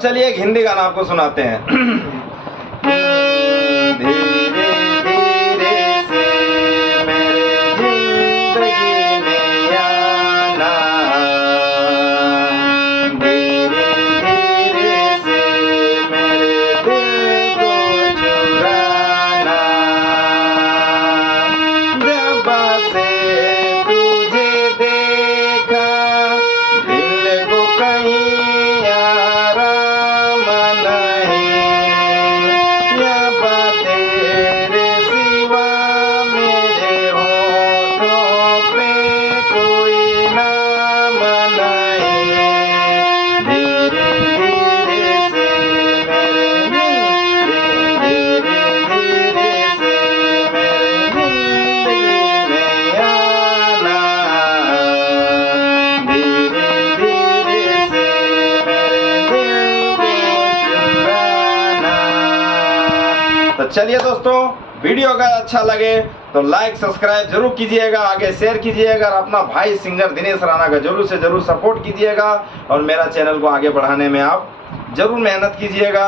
चलिए एक हिंदी गाना आपको सुनाते हैं। धीरे धीरे से मेरे जिंदगी में आना, धीरे धीरे से मेरे दिल को चुराना, जब से तुझे देखा दिल को कहीं आराम नहीं, या तेरे सिवा मेरे होठों पे कोई नाम नहीं, धीरे धीरे से मेरे धीरे धीरे से मेरे जिंदगी में आना, धीरे धीरे से मेरे दिल को चुराना। तो चलिए दोस्तों, वीडियो अगर अच्छा लगे तो लाइक सब्सक्राइब जरूर कीजिएगा, आगे शेयर कीजिएगा और अपना भाई सिंगर दिनेश राणा का जरूर से जरूर सपोर्ट कीजिएगा और मेरा चैनल को आगे बढ़ाने में आप जरूर मेहनत कीजिएगा।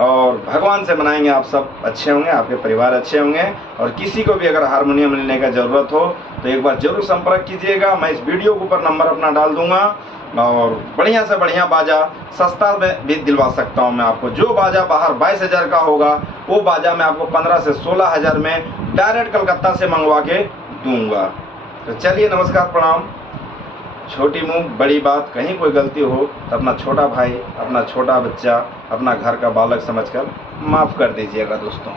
और भगवान से मनाएंगे आप सब अच्छे होंगे, आपके परिवार अच्छे होंगे। और किसी को भी अगर हारमोनियम लेने का ज़रूरत हो तो एक बार जरूर संपर्क कीजिएगा। मैं इस वीडियो के ऊपर नंबर अपना डाल दूंगा और बढ़िया से बढ़िया बाजा सस्ता में भी दिलवा सकता हूं मैं आपको। जो बाजा बाहर 22,000 का होगा वो बाजा मैं आपको 15 से 16,000 में डायरेक्ट कलकत्ता से मंगवा के दूंगा। तो चलिए, नमस्कार, प्रणाम। छोटी मुंह बड़ी बात, कहीं कोई गलती हो तो अपना छोटा भाई, अपना छोटा बच्चा, अपना घर का बालक समझकर माफ़ कर दीजिएगा दोस्तों।